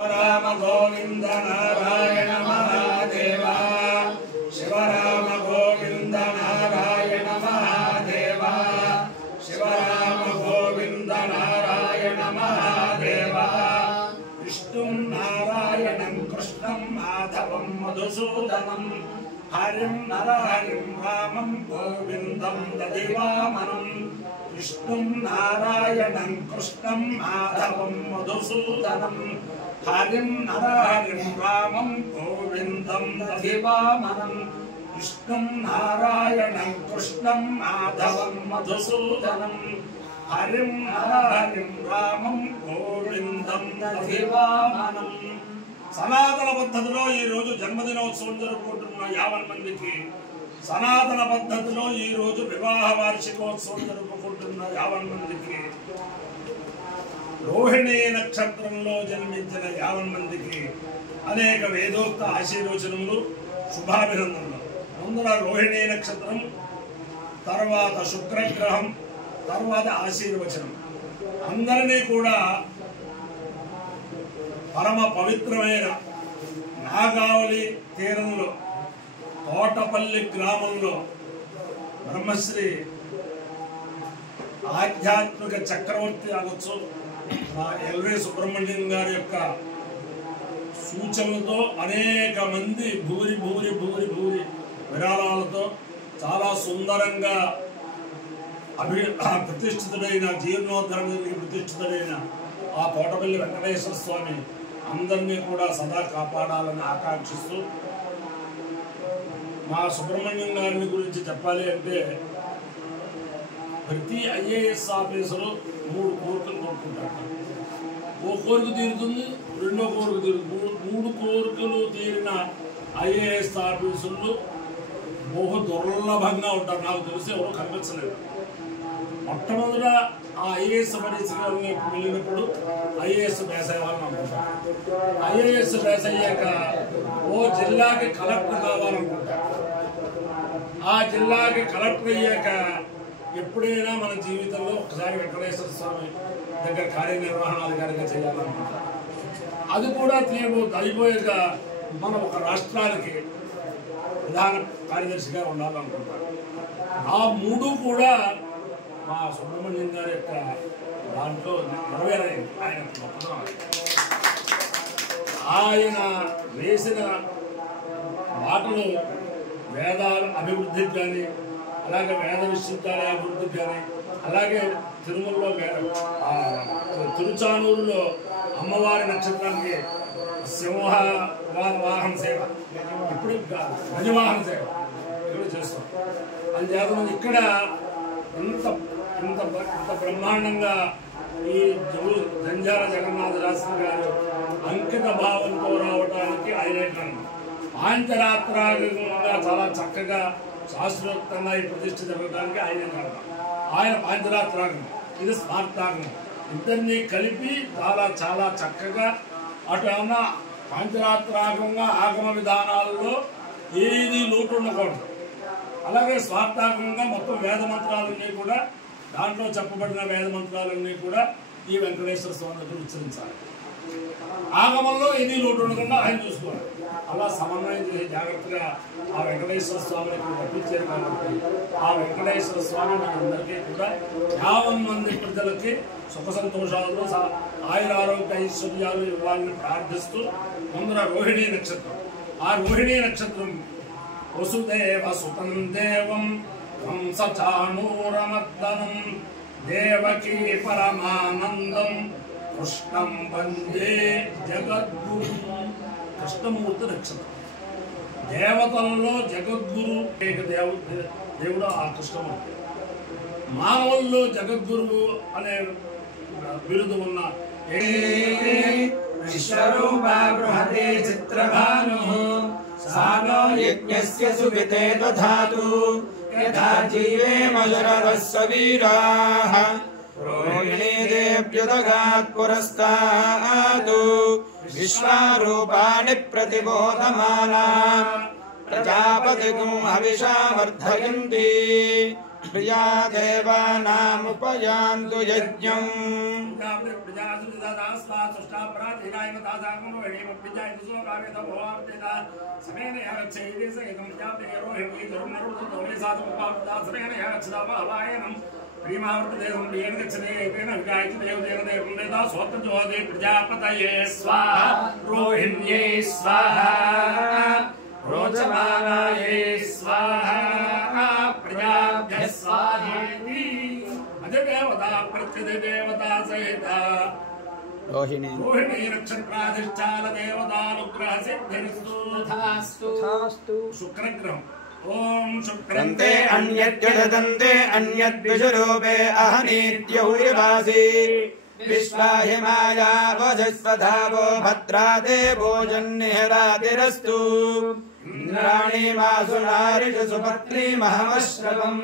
राम गोविंद नारायण महादेवा शिव राम गोविंद नारायण महादेवा शिव राम गोविंद नारायण महादेवा विष्णुं नारायणं कृष्णं माधवं मधुसूदनं हरिं नरहरिं रामं गोविंदं दधिवामनं विष्णुं नारायणं कृष्णं माधवं मधुसूदनं हरिं नरहरिं रामं गोविंदं दधिवामनं विष्णुं नारायणं कृष्णं माधवं मधुसूदनं हरिं नरहरिं रामं गोविंदं दधिवामनं। సనాతన పద్ధతిలో ఈ రోజు జన్మదినోత్సవం జరుపుకుంటున్న 50 మందికి, సనాతన పద్ధతిలో ఈ రోజు వివాహ వార్షికోత్సవం జరుపుకుంటున్న 50 మందికి, రోహిణీ నక్షత్రంలో జన్మించిన 50 మందికి అనేక వేదోక్త ఆశీర్వచనములు, శుభాభినందనలు. ముందర రోహిణీ నక్షత్రం, తర్వాత శుక్రగ్రహం, తర్వాత ఆశీర్వచనం. అందరినీ కూడా పరమ పవిత్రమైన నాగావళి తీరంలో తోటపల్లి గ్రామంలో బ్రహ్మశ్రీ ఆధ్యాత్మిక చక్రవర్తి అనొచ్చు ఎల్వి సుబ్రహ్మణ్యం గారి యొక్క సూచనలతో అనేక మంది భూరి భూరి భూరి భూరి విరాళాలతో చాలా సుందరంగా ప్రతిష్ఠితుడైన జీర్ణోద్ధరణకి ప్రతిష్ఠితుడైన ఆ తోటపల్లి వెంకటేశ్వర స్వామి అందరినీ కూడా సదా కాపాడాలని ఆకాంక్షిస్తూ, మా సుబ్రహ్మణ్యం గారిని గురించి చెప్పాలి అంటే ప్రతి ఐఏఎస్ ఆఫీసరు 3 కోరికలు కోరుకుంటారు. ఓ కోరిక తీరుతుంది, రెండో కోరిక తీరుతుంది. 3 కోరికలు తీరిన ఐఏఎస్ ఆఫీసర్లు బహు దుర్లభంగా ఉంటారు. నాకు తెలిసి ఎవరో కనిపించలేదు. మొట్టమొదట ఆ ఐఏఎస్ పరీక్షలకు వెళ్ళినప్పుడు ఐఏఎస్ పాస్ అయ్యాలని అనుకుంటారు. ఐఏఎస్ పాస్ అయ్యాక ఓ జిల్లాకి కలెక్టర్ కావాలనుకుంటారు. ఆ జిల్లాకి కలెక్టర్ అయ్యాక ఎప్పుడైనా మన జీవితంలో ఒకసారి వెంకటేశ్వర స్వామి దగ్గర కార్యనిర్వహణాధికారిగా చేయాలనుకుంటారు. అది కూడా అయిపోయాక మనం ఒక రాష్ట్రానికి ప్రధాన కార్యదర్శిగా ఉండాలనుకుంటారు. ఆ 3 కూడా మా సుబ్రహ్మణ్యం గారి యొక్క దాంట్లో నెరవేరాయి. ఆయన వేసిన మాటలు వేదాల అభివృద్ధికి కానీ, అలాగే వేద విశ్వవిద్యాలయ అభివృద్ధికి కానీ, అలాగే తిరుమలలో తిరుచానూరులో అమ్మవారి నక్షత్రానికి సింహ వాహన సేవ, ఇప్పుడు గజవాహన సేవ ఇక్కడ చేస్తాం. అందుచేత ఇక్కడ ఇంత బ్రహ్మాండంగా ఈ జంజాల జగన్నాథ శాస్త్రి గారు అంకిత భావంతో రావడానికి ఆయనే కారణం. పాంచరాత్రాగంగా చాలా చక్కగా శాస్త్రోక్తంగా ఈ ప్రతిష్ఠ జరగడానికి ఆయనే కారణం. ఆయన పాంచరాత్రాగం, ఇది స్మార్తాగం, ఇద్దరినీ కలిపి చాలా చక్కగా అటు ఏమన్నా పాంచరాత్రాగంగా ఆగమ విధానాల్లో ఏది లోటు ఉండకూడదు. అలాగే స్వార్థాగంగా మొత్తం వేద మంత్రాలన్నీ కూడా, దాంట్లో చెప్పబడిన వేద మంత్రాలన్నీ కూడా ఈ వెంకటేశ్వర స్వామి దగ్గర ఉచ్చరించాలి. ఆగమంలో ఏది లోటు ఉండకుండా ఆయన చూసుకోవాలి. అలా సమన్వయం చేసి జాగ్రత్తగా ఆ వెంకటేశ్వర స్వామిని ఇక్కడ రప్పించారు. కాబట్టి ఆ వెంకటేశ్వర స్వామి మనందరికీ కూడా 50 మంది ప్రజలకి సుఖ సంతోషాలతో ఆయురారోగ్య ఐశ్వర్యాలు ఇవ్వాలని ప్రార్థిస్తూ ముందర రోహిణీ నక్షత్రం. ఆ రోహిణీ నక్షత్రం వసుదేవ సుతం దేవం కంసచాణూరమర్దనం దేవకీ పరమానందం కృష్ణం వందే జగద్గురు. కృష్ణమూర్తి నక్షత్రం. దేవతలలో జగద్గురు దేవుడు ఆ కృష్ణమూర్తి. మానవుల్లో జగద్గురువు అనే బిరుదు ఉన్న విశ్వరూప బృహతే చిత్రభాను సానో యజ్ఞస్య సువితే దధాతు యథా జీవే మజరరస్య వీరాః రోహిణీ దేవ్యుదగాత్ పురస్తాదు విశ్వరూపాణి ప్రతిబోధమానా ప్రజాపతిగుం హవిషా వర్ధయంతి ప్రియా దేవానాముపయాంతు యజ్ఞం. दास्वा सुष्टापराधीनाय दासागुण वेणीमप्पिजाय सुसोकावेद भवार्तेदा समेन यच्छेदि सहितं जाते रोहिणी धर्मरुतो तोमे साधुपावदा समेन यच्छदा भावायनं प्रीमावर्तदेवं येन गच्छते तेन विगायति देवदेव देवं देदा स्वतंजोदे प्रजापतये स्वाहा रोहिण्ये स्वाहा रोचमानाये स्वाहा प्रजाभ्यः स्वाहेति अजदेवता प्रत्यदेवता सहिता रोहिणी नक्षत्राधिष्ठान देवतानुग्रह सिद्धिर्स्तु तथास्तु शुक्रग्रहम् ओम शुक्रन्ते अन्यद्यदन्ते अन्यद्विषरूपे अहनीत्यौर्यवासी विश्वाहिमाया वधस्वधावो भद्राते भोजन्निहरातिरस्तु इन्द्राणि मासुनारिषु सुपत्नी महमश्रवम्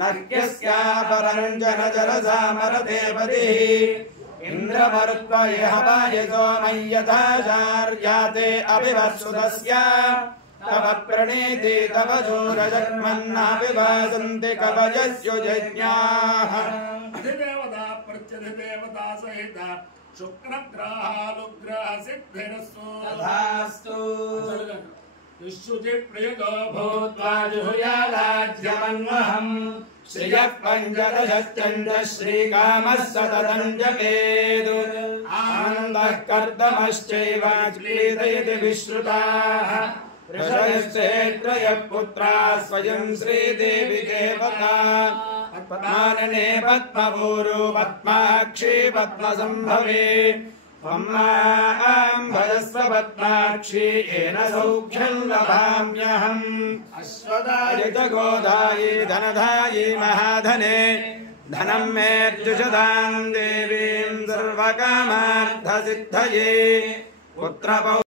नर्यस्यापरञ्जन जलसामरदेवतिः इन्द्रमरुत्वये हवाय सोमय्यथाचार्याते अभिवत्सुतस्य तव प्रणीति तव सूरजन्मन्नाभिभासन्ति कवयस्युजज्ञाः अधिदेवता प्रत्यधिदेवता सहिता शुक्रग्रहानुग्रह सिद्धिरस्तु तथास्तु विश्वजि प्रियतो भूत्वा जुहुयालाज्यमन्वहम् श्रियः पञ्चदशश्चन्द्र श्रीकामः सततं जपेत् आनन्दः कर्दमश्चैव क्रीडयति विश्रुताः ऋषयश्चेत्रयः पुत्राः स्वयं श्रीदेवी देवता पद्मानने पद्मपूरो पद्माक्षी पद्मसम्भवे भजस्व पद्माक्षी येन सौख्यं लभाम्यहम् अश्वदायि च गोदायि धनदायि महाधने धनं मेऽर्जुषदां देवीं सर्वकामार्थसिद्धये पुत्रपौ